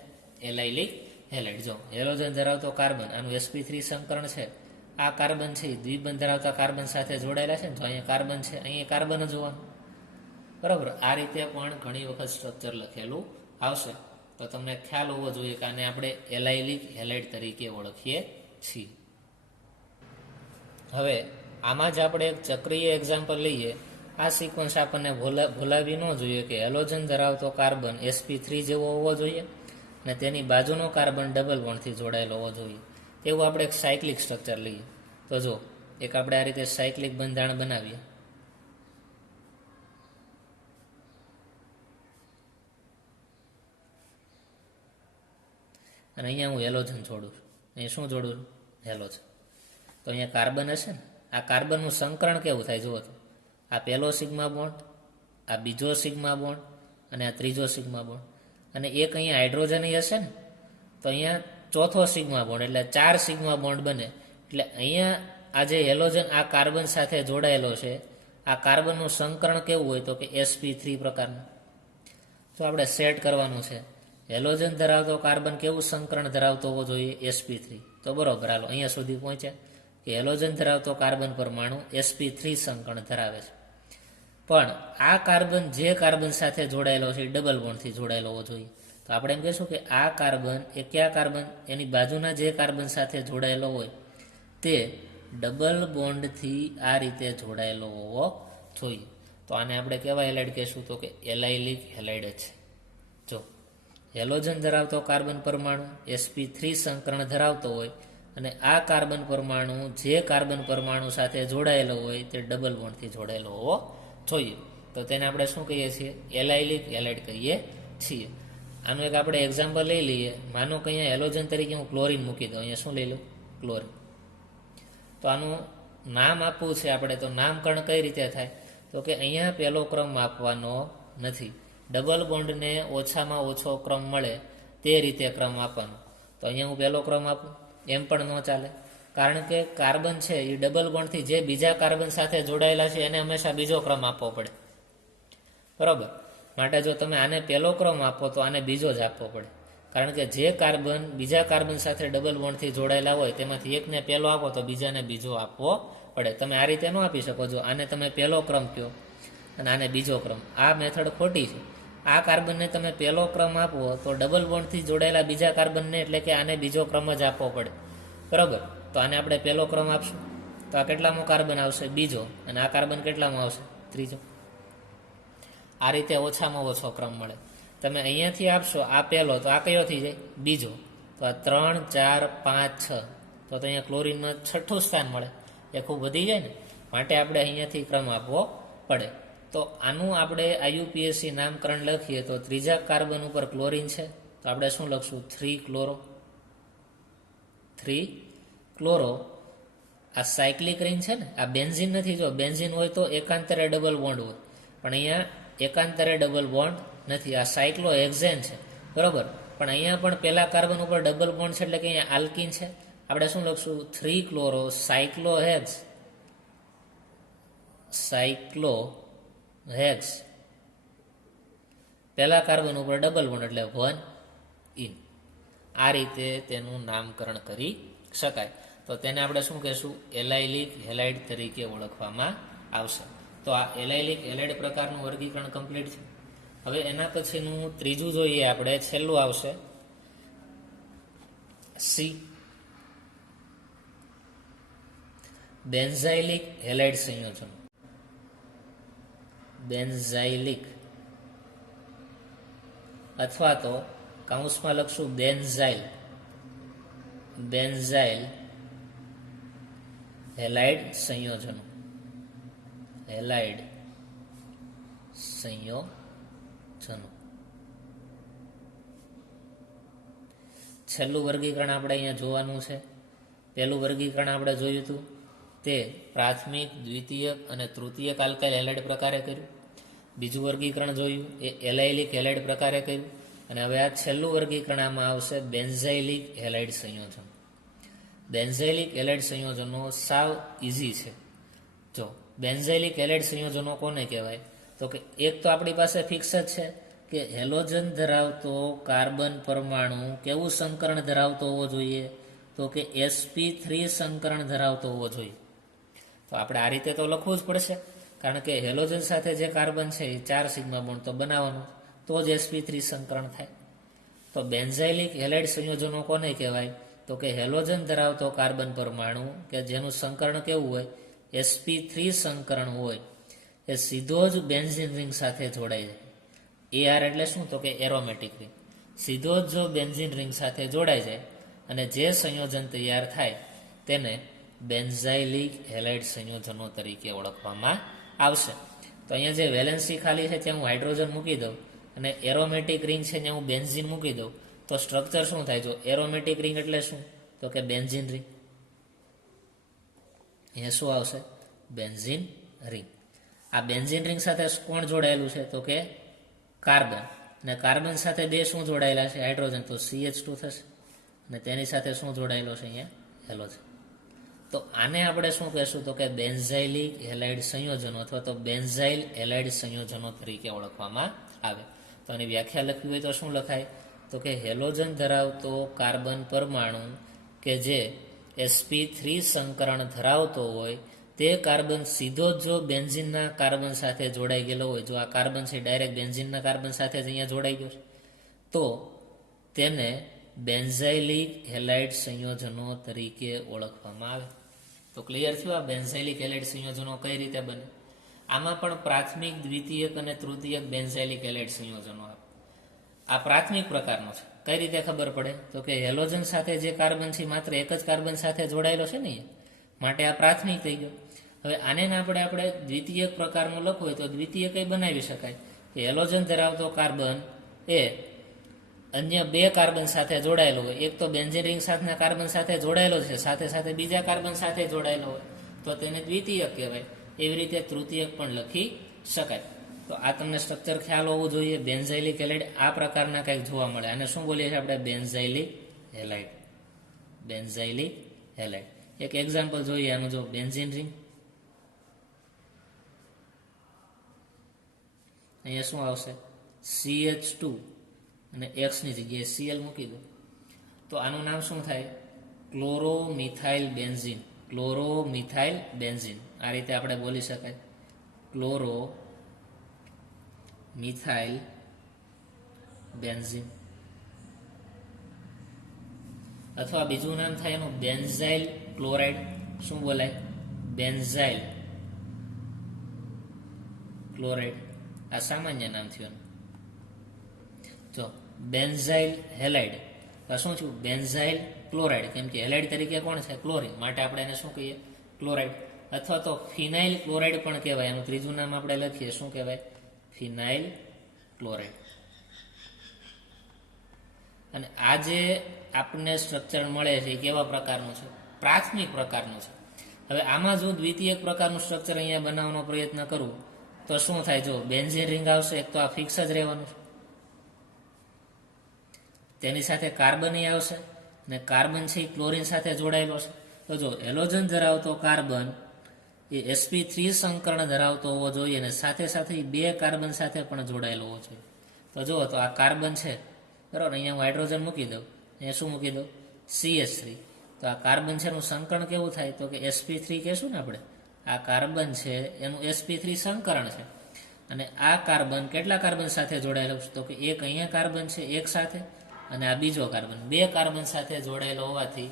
Allylic halide. જો હેલોજન ધરાવતો કાર્બન, આનું sp3 સંકરણ છે. આ કાર્બન છે દ્વિબંધ ધરાવતા કાર્બન સાથે જોડાયેલા છે ને, તો અહીંયા કાર્બન છે, અહીંયા કાર્બન જ હોવાનું. બરાબર. આ રીતે પણ ઘણી વખત સ્ટ્રક્ચર લખેલું આવશે. તો તમને ખ્યાલ હોવો જોઈએ કે આને આપણે એલાઇલિક હેલાઇડ તરીકે ઓળખીએ છીએ. હવે આમાં જ આપણે એક ચક્રીય એક્ઝામ્પલ લઈએ. આ સિક્વન્સ આપણને ભૂલાવી ન જોઈએ કે હેલોજન ધરાવતો કાર્બન sp3 જેવો હોવો જોઈએ અને તેની બાજુનો કાર્બન ડબલ બોન્ડથી જોડાયેલો હોવો જોઈએ. એવું આપણે એક સાયક્લિક સ્ટ્રક્ચર લઈએ. તો જો એક આપણે આ રીતે સાયક્લિક બંધારણ બનાવીએ. અને અહીંયા હું હેલોજન જોડું છું. અહીંયા શું જોડું છું? હેલોજન. તો અહીંયા કાર્બન હશે ને, આ કાર્બનનું સંકરણ કેવું થાય જુઓ તો. આ પહેલો સિગ્મા બોન્ડ, આ બીજો સિગ્મા બોન્ડ અને આ ત્રીજો સિગ્મા બોન્ડ, અને એક અહીંયા હાઇડ્રોજન હશે ને, તો અહીંયા ચોથો સિગ્મા બોન્ડ, એટલે 4 સિગ્મા બોન્ડ બને. એટલે અહીંયા આ જે હેલોજન આ કાર્બન સાથે જોડાયેલો છે, આ કાર્બનનું સંકરણ કેવું હોય તો કે sp3 પ્રકારનું. તો આપણે સેટ કરવાનું છે હેલોજન ધરાવતો કાર્બન કેવું સંકરણ ધરાવતો હોવો જોઈએ, sp3. તો બરોબર, હાલો અહીંયા સુધી પહોંચ્યા કે હેલોજન ધરાવતો કાર્બન પરમાણુ sp3 સંકરણ ધરાવે છે. પણ આ કાર્બન જે કાર્બન સાથે જોડાયેલો છે એ ડબલ બોન્ડથી જોડાયેલો હોવો જોઈએ. તો આપણે એમ કહીશું કે આ કાર્બન એ કયા કાર્બન, એની બાજુના જે કાર્બન સાથે જોડાયેલો હોય તે ડબલ બોન્ડથી આ રીતે જોડાયેલો હોવો જોઈએ. તો આને આપણે કેવા હેલાઇડ કહીશું તો કે એલાઇલિક હેલાઇડ છે. જો હેલોજન ધરાવતો કાર્બન પરમાણુ sp3 સંકરણ ધરાવતો હોય અને આ કાર્બન પરમાણુ જે કાર્બન પરમાણુ સાથે જોડાયેલો હોય તે ડબલ બોન્ડથી જોડાયેલો હોવો જોઈએ. તો તેને આપણે શું કહીએ છીએ? એલાઇલિક હેલાઇડ કહીએ છીએ. આનું એક આપણે એક્ઝામ્પલ લઈ લઈએ. માનો કે અહીંયા હેલોજન તરીકે હું ક્લોરિન મૂકી દઉં. અહીંયા શું લઈ લઉં? ક્લોરિન. તો આનું નામ આપવું છે આપણે. તો નામકરણ કઈ રીતે થાય? તો કે અહીંયા પહેલો ક્રમ આપવાનો નથી. ડબલ બોન્ડને ઓછામાં ઓછો ક્રમ મળે તે રીતે ક્રમ આપવાનો. તો અહીંયા હું પહેલો ક્રમ આપું એમ પણ ન ચાલે, કારણ કે કાર્બન છે એ ડબલ બોન્ડથી જે બીજા કાર્બન સાથે જોડાયેલા છે એને હંમેશા બીજો ક્રમ આપવો પડે. બરાબર. માટે જો તમે આને પહેલો ક્રમ આપો તો આને બીજો જ આપવો પડે, કારણ કે જે કાર્બન બીજા કાર્બન સાથે ડબલ બોન્ડથી જોડાયેલા હોય તેમાંથી એકને પહેલો આપો તો બીજાને બીજો આપવો પડે. તમે આ રીતે ન આપી શકો. જો આને તમે પહેલો ક્રમ કહો અને આને બીજો ક્રમ, આ મેથડ ખોટી છે. આ કાર્બનને તમે પહેલો ક્રમ આપો તો ડબલ બોન્ડથી જોડાયેલા બીજા કાર્બનને એટલે કે આને બીજો ક્રમ જ આપવો પડે. બરાબર. તો આને આપણે પહેલો ક્રમ આપશું તો આ કેટલામો કાર્બન આવશે? બીજો. અને આ કાર્બન કેટલામાં આવશે? ત્રીજો. આ રીતે ઓછામાં ઓછો ક્રમ મળે. તમે અહીંયાથી આપશો આ પહેલો તો આ કયો થઈ જાય? બીજો. તો આ 3, 4, 5, 6, તો અહીંયા ક્લોરીનમાં 6ઠું સ્થાન મળે. એ ખૂબ વધી જાય ને, માટે આપણે અહીંયાથી ક્રમ આપવો પડે. તો આનું આપણે IUPAC નામકરણ લખીએ તો ત્રીજા કાર્બન ઉપર ક્લોરીન છે તો આપણે શું લખશું? 3 ક્લોરો. 3 ક્લોરો. આ સાયક્લિક રિંગ છે ને, આ બેન્ઝીન નથી. જો બેન્ઝીન હોય તો એકાંતરે ડબલ બોન્ડ હોય, પણ અહીંયા એકાંતરે ડબલ બોન્ડ નથી. આ સાયક્લોહેક્ઝેન છે. બરાબર. પણ અહીંયા પણ પહેલા કાર્બન ઉપર ડબલ બોન્ડ છે એટલે કે અહીંયા આલ્કિન છે. આપણે શું લખશું? 3 ક્લોરો સાયક્લોહેક્સ. સાયક્લોહેક્સ પહેલા કાર્બન ઉપર ડબલ બોન્ડ એટલે 1 ઇન. આ રીતે તેનું નામકરણ કરી શકાય. તો તેને આપણે શું કહેશું? એલાઇલિક હેલાઇડ તરીકે ઓળખવામાં આવશે. તો આ એલાઇલિક હેલાઇડ પ્રકારનું વર્ગીકરણ કમ્પ્લીટ છે. હવે એના પછીનું ત્રીજું જોઈએ આપણે, છેલ્લું આવશે સી, બેન્ઝાઇલિક હેલાઇડ સંયોજન. બેન્ઝાઇલિક અથવા તો કૌંસમાં લખશું બેન્ઝાઇલ. બેન્ઝાઇલ હેલાઇડ સંયોજનો. હેલાઇડ સંયોજનો. છેલ્લું વર્ગીકરણ આપણે અહીંયા જોવાનું છે. પહેલું વર્ગીકરણ આપણે જોયું હતું તે પ્રાથમિક, દ્વિતીયક અને તૃતીયક આલ્કાઇલ હેલાઇડ પ્રકારે કર્યું. બીજું વર્ગીકરણ જોયું એ એલાઇલિક હેલાઇડ પ્રકારે કર્યું. અને હવે આ છેલ્લું વર્ગીકરણ આમાં આવશે બેન્ઝાઇલિક હેલાઇડ સંયોજન. બેન્ઝાઇલિક હેલાઇડ સંયોજનો સાવ ઇઝી છે. જો બેન્ઝાઇલિક હેલાઇડ સંયોજનો કોને કહેવાય? તો કે એક તો આપણી પાસે ફિક્સ જ છે કે હેલોજન ધરાવતો કાર્બન પરમાણુ કેવું સંકરણ ધરાવતો હોવો જોઈએ? તો કે sp3 સંકરણ ધરાવતો હોવો જોઈએ. તો આપણે આ રીતે તો લખવું જ પડશે, કારણ કે હેલોજન સાથે જે કાર્બન છે એ 4 સિગ્મા બોન્ડ તો બનાવવાનું, તો જ sp3 સંકરણ થાય. તો બેન્ઝાઇલિક હેલાઇડ સંયોજનો કોને કહેવાય? તો કે હેલોજન ધરાવતો કાર્બન પરમાણુ કે જેનું સંકરણ કેવું હોય? sp3 સંકરણ હોય, એ સીધો જ બેન્ઝીન રિંગ સાથે જોડાય જાય. AR એટલે શું? તો કે એરોમેટિક રિંગ. સીધો જ જો બેન્ઝીન રિંગ સાથે જોડાઈ જાય અને જે સંયોજન તૈયાર થાય તેને બેન્ઝાઇલિક હેલાઇડ સંયોજનો તરીકે ઓળખવામાં આવશે. તો અહીંયા જે વેલેન્સી ખાલી છે ત્યાં હું હાઇડ્રોજન મૂકી દઉં અને એરોમેટિક રિંગ છે ત્યાં હું બેન્ઝીન મૂકી દઉં, તો સ્ટ્રક્ચર શું થાય? જો એરોમેટિક રિંગ એટલે શું? તો કે બેન્ઝીન રિંગ. અહીંયા શું આવશે? Benzene ring. આ બેન્ઝીન રિંગ સાથે કોણ જોડાયેલું છે? તો કે કાર્બન. અને કાર્બન સાથે બે શું જોડાયેલા છે? હાઇડ્રોજન. તો CH2 થશે. અને તેની સાથે શું જોડાયેલો છે? અહીંયા હેલોજન. તો આને આપણે શું કહેશું? તો કે બેન્ઝાઇલિક હેલાઇડ સંયોજનો અથવા તો બેન્ઝાઇલ હેલાઇડ સંયોજનો તરીકે ઓળખવામાં આવે. તો આની વ્યાખ્યા લખવી હોય તો શું લખાય? તો કે હેલોજન ધરાવતો કાર્બન પરમાણુ કે જે sp3 સંકરણ ધરાવતો હોય, તે કાર્બન સીધો જ જો બેન્ઝીનના કાર્બન સાથે જોડાઈ ગયેલો હોય, જો આ કાર્બન છે ડાયરેક્ટ બેન્ઝીનના કાર્બન સાથે જ અહીંયા જોડાઈ ગયો છે, તો તેને બેન્ઝાઇલિક હેલાઇડ સંયોજનો તરીકે ઓળખવામાં આવે. તો ક્લિયર થયું આ બેન્ઝાઇલિક હેલાઇડ સંયોજનો કઈ રીતે બને? આમાં પણ પ્રાથમિક, દ્વિતીયક અને તૃતીયક બેન્ઝાઇલિક હેલાઇડ સંયોજનો આવે. આ પ્રાથમિક પ્રકારનો છે. કઈ રીતે ખબર પડે? તો કે હેલોજન સાથે જે કાર્બન છે માત્ર એક જ કાર્બન સાથે જોડાયેલો છે ને, માટે આ પ્રાથમિક થઈ ગયો. હવે આને આપણે દ્વિતીયક પ્રકારનું લખવું હોય તો દ્વિતીયક કઈ બનાવી શકાય કે હેલોજન ધરાવતો કાર્બન એ અન્ય બે કાર્બન સાથે જોડાયેલો હોય. એક તો બેન્ઝીન રિંગ સાથેના કાર્બન સાથે જોડાયેલો છે, સાથે સાથે બીજા કાર્બન સાથે જોડાયેલો હોય, તો તેને દ્વિતીયક કહેવાય. એવી રીતે તૃતીયક પણ લખી શકાય. તો આ તમને સ્ટ્રક્ચર ખ્યાલ હોવું જોઈએ. બેન્ઝાઇલિક હેલાઇડ આ પ્રકારના કંઈક જોવા મળે. અને શું બોલીએ છીએ આપણે? Benzylic halide. Benzylic halide. એક એક્ઝામ્પલ જોઈએ આનું. જો બેન્ઝીન રિંગ, અહીંયા શું આવશે? CH2 અને X ની જગ્યાએ Cl મૂકી દો, તો આનું નામ શું થાય? ક્લોરોમિથાઇલ બેન્ઝીન. ક્લોરોમિથાઇલ બેન્ઝીન. આ રીતે આપણે બોલી શકાય, ક્લોરો મિથાઇલ બેન્ઝીન. અથવા બીજું નામ થાય એનું બેન્ઝાઇલ ક્લોરાઇડ. શું બોલાય? Benzyl chloride. આ સામાન્ય નામ થયું. જો બેન્ઝાઇલ હેલાઇડ શું થયું? Benzyl chloride. કેમ કે હેલાઇડ તરીકે કોણ છે? ક્લોરીન. માટે આપણે એને શું કહીએ? ક્લોરાઇડ. અથવા તો ફિનાઇલ ક્લોરાઇડ પણ કહેવાય. એનું ત્રીજું નામ આપણે લખીએ, શું કહેવાય? ફિનાઇલ ક્લોરાઇડ. અને આ જે આપણને સ્ટ્રક્ચર મળે છે એ કેવા પ્રકારનું છે? પ્રાથમિક પ્રકારનું છે. હવે આમાં જો દ્વિતીયક પ્રકારનું સ્ટ્રક્ચર અહીંયા બનાવવાનો પ્રયત્ન કરું તો શું થાય? જો બેન્ઝીન રિંગ આવશે, એક તો આ ફિક્સ જ રહેવાનું છે, તેની સાથે કાર્બન આવશે, અને કાર્બન છે એ ક્લોરીન સાથે જોડાયેલો છે. તો જો હેલોજન ધરાવતો કાર્બન એ sp3 સંકરણ ધરાવતો હોવો જોઈએ અને સાથે સાથે બે કાર્બન સાથે પણ જોડાયેલો હોવો જોઈએ. તો જુઓ, તો આ કાર્બન છે બરાબર, અહીંયા હું હાઇડ્રોજન મૂકી દઉં, અહીંયા શું મૂકી દઉં? CH3. તો આ કાર્બન છે એનું સંકરણ કેવું થાય? તો કે sp3 કહેશું ને આપણે. આ કાર્બન છે એનું sp3 સંકરણ છે. અને આ કાર્બન કેટલા કાર્બન સાથે જોડાયેલો છે? તો કે એક અહીંયા કાર્બન છે એક સાથે, અને આ બીજો કાર્બન, બે કાર્બન સાથે જોડાયેલો હોવાથી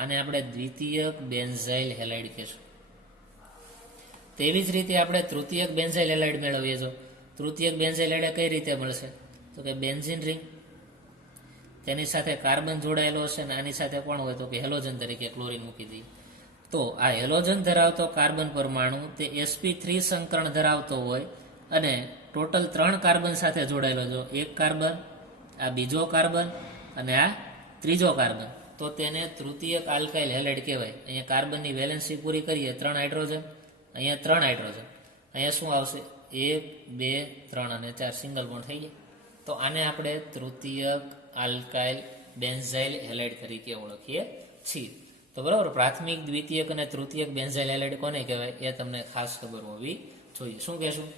આને આપણે દ્વિતીયક બેન્ઝાઇલ હેલાઇડ કહેશું. તેવી જ રીતે આપણે તૃતીયક બેન્ઝાઇલ હેલાઇડ મેળવીએ. જો તૃતીયક બેન્ઝાઇલ હેલાઇડ કઈ રીતે મળશે? તો કે બેન્ઝીન રિંગ, તેની સાથે કાર્બન જોડાયેલો હશે અને આની સાથે કોણ હોય? તો કે હેલોજન તરીકે ક્લોરીન મૂકી દઈએ. તો આ હેલોજન ધરાવતો કાર્બન પરમાણુ તે sp3 સંકરણ ધરાવતો હોય અને ટોટલ 3 કાર્બન સાથે જોડાયેલો. જો એક કાર્બન, આ બીજો કાર્બન અને આ ત્રીજો કાર્બન, તો તેને તૃતીયક આલ્કાઇલ હેલાઇડ કહેવાય. અહીંયા કાર્બનની વેલેન્સી પૂરી કરીએ, 3 હાઇડ્રોજન, અહીંયા 3 હાઇડ્રોજન, અહીંયા શું આવશે? 1 2 3 અને 4 સિંગલ બોન્ડ થઈ ગયા. તો આને આપણે તૃતીયક આલ્કાઇલ બેન્ઝાઇલ હેલાઇડ તરીકે ઓળખીએ છીએ. તો તો બરાબર, પ્રાથમિક, દ્વિતીયક અને તૃતીયક બેન્ઝાઇલ હેલાઇડ કોને કહેવાય એ તમને ખાસ ખબર હોવી જોઈએ. શું કહેશું?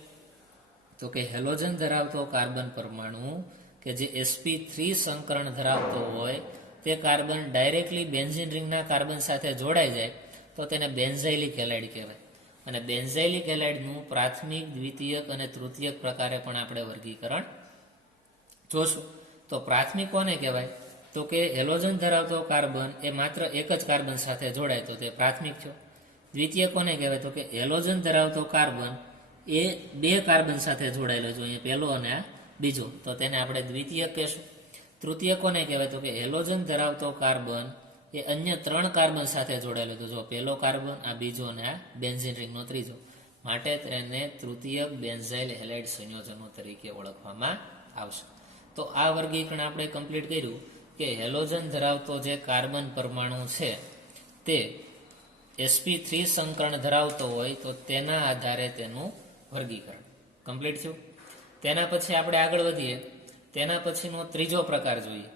તો કે હેલોજન ધરાવતો કાર્બન પરમાણુ કે જે sp3 સંકરણ ધરાવતો હોય તે કાર્બન ડાયરેક્ટલી બેન્ઝીન રિંગના કાર્બન સાથે જોડાઈ જાય તો તેને બેન્ઝાઇલિક હેલાઇડ કહેવાય. અને બેન્ઝાઇલિક હેલાઇડનું પ્રાથમિક, દ્વિતીયક અને તૃતીયક પ્રકારે પણ આપણે વર્ગીકરણ જોશું. તો પ્રાથમિક કોને કહેવાય? તો કે હેલોજન ધરાવતો કાર્બન એ માત્ર એક જ કાર્બન સાથે જોડાય તો તે પ્રાથમિક થયો. દ્વિતીય કોને કહેવાય? તો કે હેલોજન ધરાવતો કાર્બન એ બે કાર્બન સાથે જોડાયેલો છે, અહીંયા પહેલો અને આ બીજો, તો તેને આપણે દ્વિતીયક કહેશું. તૃતીય કોને કહેવાય? તો કે હેલોજન ધરાવતો કાર્બન એ અન્ય ત્રણ કાર્બન સાથે જોડાયેલો હતો, જો પહેલો કાર્બન, આ બીજો અને આ બેન્ઝીન રિંગનો ત્રીજો, માટે તેને તૃતીયક બેન્ઝાઇલ હેલાઇડ સંયોજનો તરીકે ઓળખવામાં આવશે. તો આ વર્ગીકરણ આપણે કમ્પ્લીટ કર્યું કે હેલોજન ધરાવતો જે કાર્બન પરમાણુ છે તે sp3 સંકરણ ધરાવતો હોય તો તેના આધારે તેનું વર્ગીકરણ કમ્પ્લીટ થયું. તેના પછી આપણે આગળ વધીએ, તેના પછીનો ત્રીજો પ્રકાર જોઈએ.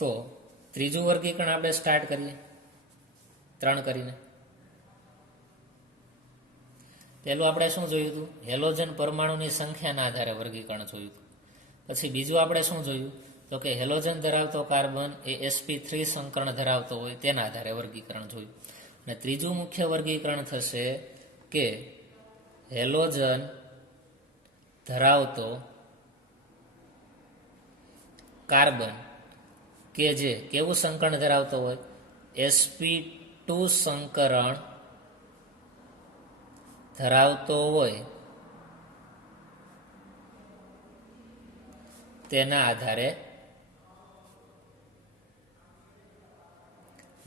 તો ત્રીજું વર્ગીકરણ આપણે સ્ટાર્ટ કરીએ 3 કરીને. પહેલું આપણે શું જોયું હતું? હેલોજન પરમાણુની સંખ્યાના આધારે વર્ગીકરણ જોયું હતું. પછી બીજું આપણે શું જોયું? તો કે હેલોજન ધરાવતો કાર્બન એ sp3 સંકરણ ધરાવતો હોય તેના આધારે વર્ગીકરણ જોયું. અને ત્રીજું મુખ્ય વર્ગીકરણ થશે કે હેલોજન ધરાવતો કાર્બન કે જે કેવું સંકરણ ધરાવતો હોય? sp2 સંકરણ ધરાવતો હોય તેના આધારે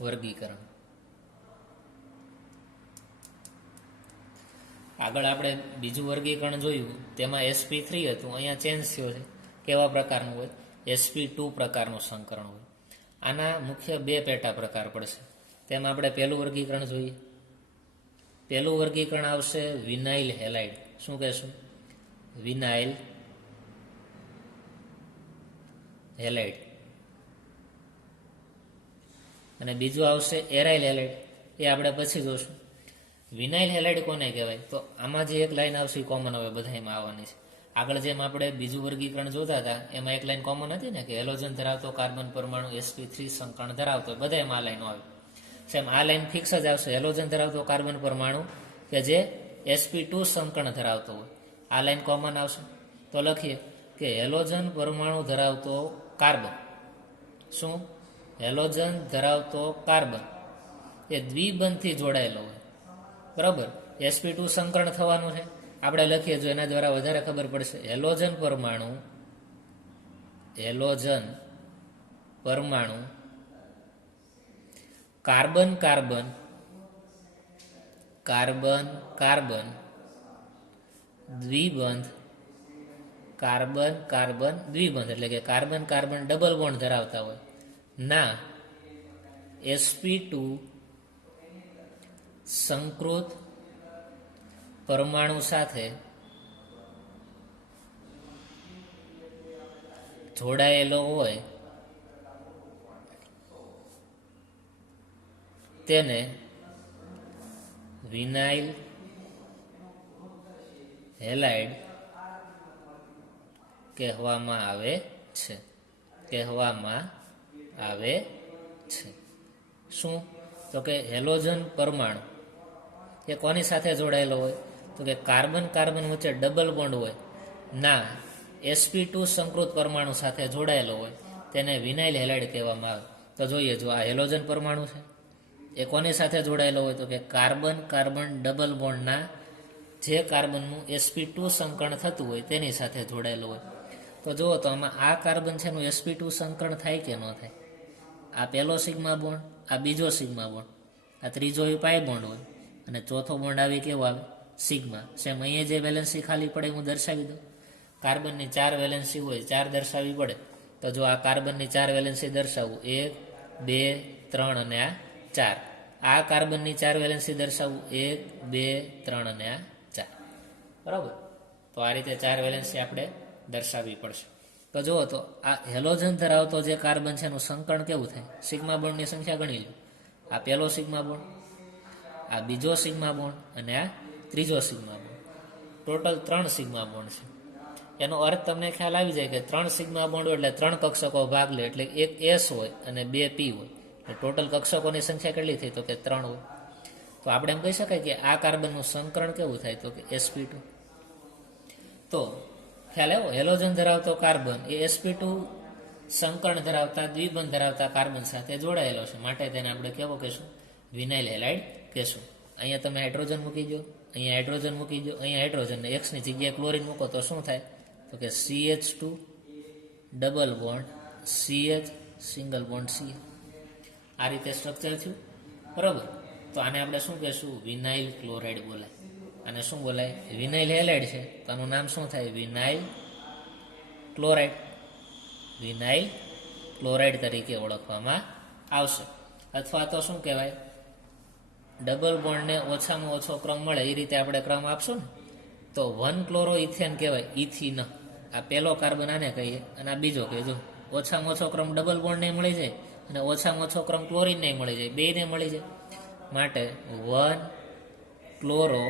વર્ગીકરણ. આગળ આપણે બીજું વર્ગીકરણ જોયું, તેમાં sp3 હતું, અહીંયા ચેન્જ થયો છે. કેવા પ્રકારનું હોય? sp2 પ્રકારનું સંકરણ હોય. આના મુખ્ય બે પેટા પ્રકાર પડશે. તેમાં આપણે પહેલું વર્ગીકરણ જોઈએ. પહેલું વર્ગીકરણ આવશે વિનાઇલ હેલાઇડ. શું કહેશું? Vinyl halide. અને બીજું આવશે એરાઇલ હેલાઇડ. એ આપણે પછી જોશું. વિનાઇલ હેલાઇડ કોને કહેવાય? તો આમાં જે એક લાઈન આવશે એ કોમન હવે બધામાં આવવાની છે. આગળ જેમ આપણે બીજું વર્ગીકરણ જોતા હતા એમાં એક લાઈન કોમન હતી ને કે હેલોજન ધરાવતો કાર્બન પરમાણુ sp3 સંકરણ ધરાવતો હોય, બધા એમાં આ લાઈનો આવે. સેમ આ લાઈન ફિક્સ જ આવશે. હેલોજન ધરાવતો કાર્બન પરમાણુ કે જે sp2 સંકરણ ધરાવતો હોય, આ લાઈન કોમન આવશે. તો લખીએ કે હેલોજન પરમાણુ ધરાવતો કાર્બન, શું? હેલોજન ધરાવતો કાર્બન એ દ્વિબંધથી જોડાયેલો હોય, બરાબર? sp2 સંકરણ થવાનું છે. આપણે લખીએ, જો એના દ્વારા વધારે ખબર પડશે. હેલોજન પરમાણુ કાર્બન કાર્બન દ્વિબંધ, કાર્બન દ્વિબંધ એટલે કે કાર્બન કાર્બન ડબલ બોન્ડ ધરાવતા હોય ના sp2 સંકૃત પરમાણુ સાથે જોડાયેલો હોય તેને વિનાઇલ હેલાઇડ કહેવામાં આવે છે. શું? તો કે હેલોજન પરમાણુ એ કોની સાથે જોડાયેલો હોય? તો કે કાર્બન કાર્બન વચ્ચે ડબલ બોન્ડ હોય ના sp2 સંકૃત પરમાણુ સાથે જોડાયેલો હોય તેને વિનાઇલ હેલાઇડ કહેવામાં આવે. તો જોઈએ, જો આ હેલોજન પરમાણુ છે એ કોની સાથે જોડાયેલો હોય? તો કે કાર્બન કાર્બન ડબલ બોન્ડના જે કાર્બનનું sp2 સંકરણ થતું હોય તેની સાથે જોડાયેલો હોય. તો જુઓ, તો આમાં આ કાર્બન છે એનું sp2 સંકરણ થાય કે ન થાય? આ પહેલો સિગ્મા બોન્ડ, આ બીજો સિગ્મા બોન્ડ, આ ત્રીજો એ પાઈ બોન્ડ હોય અને ચોથો બોન્ડ આવી કેવો આવે? સિગ્મા. સેમ અહીંયા જે વેલેન્સી ખાલી પડે હું દર્શાવી દઉં. કાર્બનની 4 વેલેન્સી હોય, 4 દર્શાવવી પડે. તો જો આ કાર્બનની 4 વેલેન્સી દર્શાવવું, 1 2 3 અને આ 4. આ કાર્બનની 4 વેલેન્સી દર્શાવવું, 1 2 3 અને આ 4, બરાબર? તો તો આ રીતે 4 વેલેન્સી આપણે દર્શાવવી પડશે. તો જુઓ તો આ હેલોજન ધરાવતો જે કાર્બન છે એનું સંકરણ કેવું થાય? સિગ્મા બોન્ડની સંખ્યા ગણી લો. આ પહેલો સિગ્મા બોન્ડ, આ બીજો સિગ્મા બોન્ડ અને આ ત્રીજો sigma bond. Total 3 sigma bond છે. એનો અર્થ તમને ખ્યાલ આવી જાય કે 3 સિગ્મા બોન્ડ હોય એટલે 3 કક્ષકો ભાગ લે એટલે એક એસ હોય અને 2 પી હોય. એટલે ટોટલ કક્ષકોની સંખ્યા કેટલી થઈ? તો કે 3 હોય. તો આપણે એમ કહી શકાય કે આ કાર્બનનું સંકરણ કેવું થાય? તો કે sp2. તો ખ્યાલ આવ્યો? હેલોજન ધરાવતો કાર્બન એ sp2 સંકરણ ધરાવતા દ્વિબંધ ધરાવતા કાર્બન સાથે જોડાયેલો છે, માટે તેને આપણે કેવો કહેશું? વિનાઇલ હેલાઇડ કહેશું. અહીંયા તમે હાઇડ્રોજન મૂકી દો, અહીંયા હાઇડ્રોજન મૂકી દો, અહીંયા હાઇડ્રોજન ને એક્સની જગ્યાએ ક્લોરીન મૂકો તો શું થાય? તો કે CH2 double bond CH single bond CH. આ રીતે સ્ટ્રક્ચર થયું, બરાબર. તો આને આપણે શું કહેશું? વિનાઇલ ક્લોરાઇડ બોલાય. અને શું બોલાય? વિનાઇલ હેલાઇડ છે તો આનું નામ શું થાય? Vinyl chloride. વિનાઇલ ક્લોરાઇડ તરીકે ઓળખવામાં આવશે. અથવા તો શું કહેવાય? ડબલ બોન્ડને ઓછામાં ઓછો ક્રમ મળે એ રીતે આપણે ક્રમ આપશું ને, તો 1 ક્લોરો ઇથેન કહેવાય. ઇથિન આ પહેલો કાર્બન આને કહીએ અને આ બીજો કહીએ. જો ઓછામાં ઓછો ક્રમ ડબલ બોન્ડને મળી જાય અને ઓછામાં ઓછો ક્રમ ક્લોરીનને મળી જાય, બેને મળી જાય. માટે 1 ક્લોરો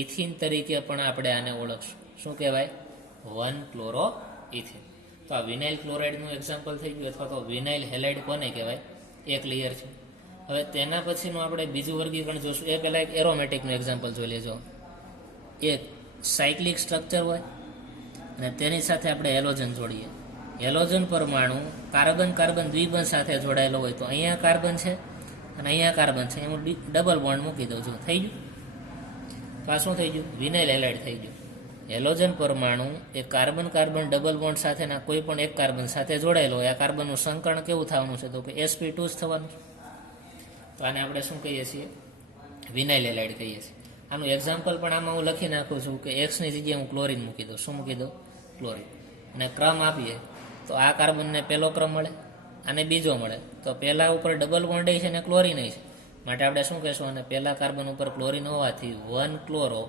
ઇથિન તરીકે પણ આપણે આને ઓળખશું. શું કહેવાય? 1 ક્લોરો ઇથિન. તો આ વિનાઇલ ક્લોરાઇડનું એક્ઝામ્પલ થઈ ગયું. અથવા તો વિનાઇલ હેલાઇડ કોને કહેવાય? એક લેયર છે. હવે તેના પછીનું આપણે બીજું વર્ગીકરણ જોશું. એ પહેલાં એક એરોમેટિકનું એક્ઝામ્પલ જોઈ લેજો. એક સાયક્લિક સ્ટ્રક્ચર હોય અને તેની સાથે આપણે હેલોજન જોડીએ. હેલોજન પરમાણુ કાર્બન કાર્બન દ્વિબંધ સાથે જોડાયેલો હોય તો અહીંયા કાર્બન છે અને અહીંયા કાર્બન છે, એમાં ડબલ બોન્ડ મૂકી દઉં. જો થઈ ગયું. તો આ શું થઈ ગયું? વિનાઇલ હેલાઇડ થઈ ગયું. હેલોજન પરમાણુ એ કાર્બન કાર્બન ડબલ બોન્ડ સાથેના કોઈ પણ એક કાર્બન સાથે જોડાયેલો હોય. આ કાર્બનનું સંકરણ કેવું થવાનું છે? તો કે sp2 જ થવાનું છે. તો આને આપણે શું કહીએ છીએ? વિનાઇલ હેલાઇડ કહીએ છીએ. આનું એક્ઝામ્પલ પણ આમાં હું લખી નાખું છું કે એક્સની જગ્યાએ હું ક્લોરીન મૂકી દઉં. શું મૂકી દઉં? ક્લોરીન. અને ક્રમ આપીએ તો આ કાર્બનને પહેલો ક્રમ મળે, અને બીજો મળે. તો પહેલા ઉપર ડબલ બોન્ડ છે અને ક્લોરીન છે, માટે આપણે શું કહેશું? અને પહેલા કાર્બન ઉપર ક્લોરીન હોવાથી 1 ક્લોરો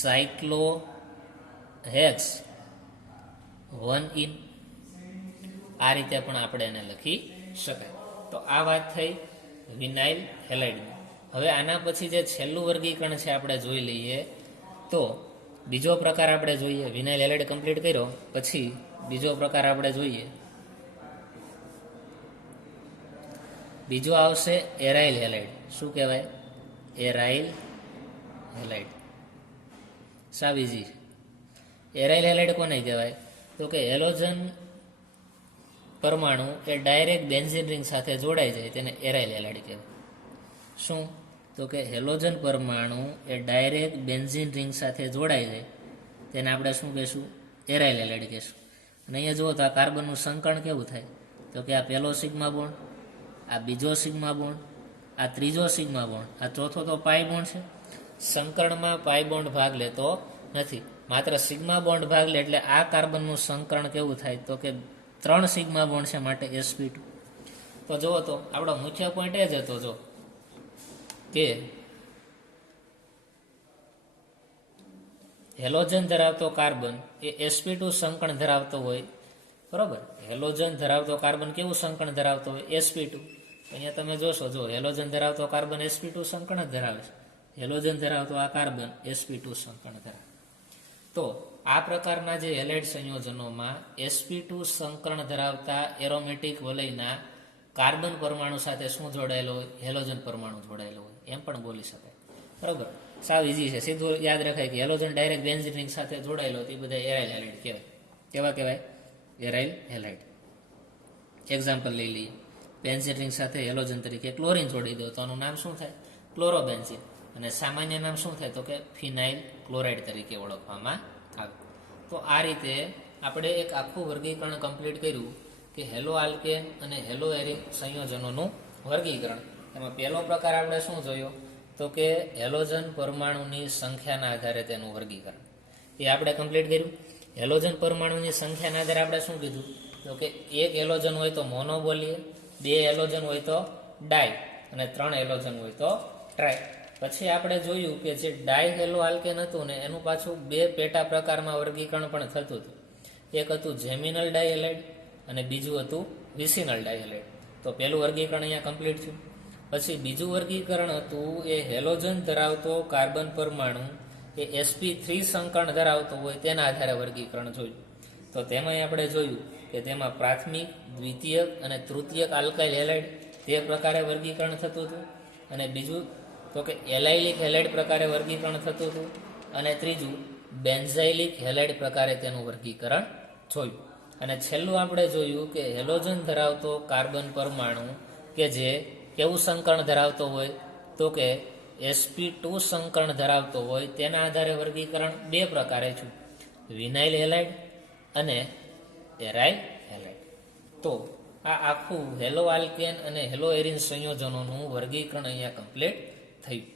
સાયક્લોહેક્સ 1 ઇન. આ રીતે પણ આપણે એને લખી શકાય. તો આ વાત થઈ વિનાઇલ હેલાઇડની. હવે આના પછી જે છેલ્લું વર્ગીકરણ છે આપણે જોઈ લઈએ. તો બીજો પ્રકાર આપણે જોઈએ. વિનાઇલ હેલાઇડ કમ્પ્લીટ કર્યો પછી બીજો પ્રકાર આપણે જોઈએ. બીજો આવશે એરાઇલ હેલાઇડ. શું કહેવાય? Aryl halide. સાવ ઇઝી. એરાઇલ હેલાઇડ કોને કહેવાય? તો કે હેલોજન પરમાણુ એ ડાયરેક્ટ બેન્ઝીન રિંગ સાથે જોડાઈ જાય તેને એરાઇલ હેલાઇડ કહેવાય. શું? તો કે હેલોજન પરમાણુ એ ડાયરેક્ટ બેન્ઝીન રિંગ સાથે જોડાઈ જાય તેને આપણે શું કહેશું? એરાઇલ હેલાઇડ કહેશું. અને અહીંયા જુઓ તો આ કાર્બનનું સંકરણ કેવું થાય? તો કે આ પહેલો સિગ્મા બોન્ડ, આ બીજો સિગ્મા બોન્ડ, આ ત્રીજો સિગ્મા બોન્ડ, આ ચોથો તો પાઈ બોન્ડ છે. સંકરણમાં પાઈ બોન્ડ ભાગ લેતો નથી, માત્ર સિગ્મા બોન્ડ ભાગ લે. એટલે આ કાર્બનનું સંકરણ કેવું થાય? તો કે 3 સિગ્મા બોન્ડ છે, માટે sp2. તો જુઓ તો આપણો મુખ્ય પોઈન્ટ એ જ હતો જો કે હેલોજન ધરાવતો કાર્બન એ sp2 સંકરણ ધરાવતો હોય, બરોબર. હેલોજન ધરાવતો કાર્બન કેવું સંકરણ ધરાવતો હોય? sp2. અહીંયા તમે જોશો, જો હેલોજન ધરાવતો કાર્બન sp2 સંકરણ જ ધરાવે છે. હેલોજન ધરાવતો આ કાર્બન sp2 સંકરણ ધરાવે. તો આ પ્રકારના જે હેલાઇડ સંયોજનોમાં sp2 સંકરણ ધરાવતા એરોમેટિક વલયના કાર્બન પરમાણુ સાથે શું જોડાયેલો હોય? હેલોજન પરમાણુ જોડાયેલો હોય, એમ પણ બોલી શકાય, બરાબર. સાવ ઇઝી છે, સીધું યાદ રખાય કે હેલોજન ડાયરેક્ટ બેન્ઝીન રિંગ સાથે જોડાયેલો તે બધા એરાઇલ હેલાઇડ કહેવાય. કેવા કહેવાય? Aryl halide. એક્ઝામ્પલ લઈ લઈએ. બેન્ઝીન રિંગ સાથે હેલોજન તરીકે ક્લોરીન જોડી દો તો આનું નામ શું થાય? ક્લોરોબેન્ઝીન. અને સામાન્ય નામ શું થાય? તો કે ફિનાઇલ ક્લોરાઇડ તરીકે ઓળખવામાં આવે. તો આ રીતે આપણે એક આખું વર્ગીકરણ કમ્પ્લીટ કર્યું કે હેલો આલ્કેન અને હેલો એરિક સંયોજનોનું વર્ગીકરણ. એમાં પહેલો પ્રકાર આપણે શું જોયો? તો કે હેલોજન પરમાણુની સંખ્યાના આધારે તેનું વર્ગીકરણ એ આપણે કમ્પ્લીટ કર્યું. હેલોજન પરમાણુની સંખ્યાના આધારે આપણે શું કીધું? તો કે એક હેલોજન હોય તો મોનો બોલીએ, 2 હેલોજન હોય તો ડાય અને 3 હેલોજન હોય તો ટ્રાય. પછી આપણે જોયું કે જે ડાયહેલો આલ્કેન હતું ને એનું પાછું બે પેટા પ્રકારમાં વર્ગીકરણ પણ થતું હતું. એક હતું જેમિનલ ડાયહેલાઇડ અને બીજું હતું વિસિનલ ડાયહેલાઇડ. તો પહેલું વર્ગીકરણ અહીંયા કમ્પ્લીટ થયું. પછી બીજું વર્ગીકરણ હતું એ હેલોજન ધરાવતો કાર્બન પરમાણુ એ sp3 સંકરણ ધરાવતો હોય તેના આધારે વર્ગીકરણ જોયું. તો તેમાંય આપણે જોયું કે તેમાં પ્રાથમિક, દ્વિતીયક અને તૃતીયક આલ્કાઇલ હેલાઇડ તે પ્રકારે વર્ગીકરણ થતું હતું. અને બીજું તો કે એલાઇલિક હેલાઇડ પ્રકારે વર્ગીકરણ થતું હતું. અને ત્રીજું બેન્ઝાઇલિક હેલાઇડ પ્રકારે તેનું વર્ગીકરણ જોયું. અને છેલ્લું આપણે જોયું કે હેલોજન ધરાવતો કાર્બન પરમાણુ કે જે કેવું સંકરણ ધરાવતો હોય તો કે sp2 સંકરણ ધરાવતો હોય તેના આધારે વર્ગીકરણ બે પ્રકારે છે, વિનાઇલ હેલાઇડ અને એરાઇલ હેલાઇડ. તો આ આખું હેલો આલ્કેન અને હેલો એરિન સંયોજનોનું વર્ગીકરણ અહીંયા કમ્પ્લીટ થયું.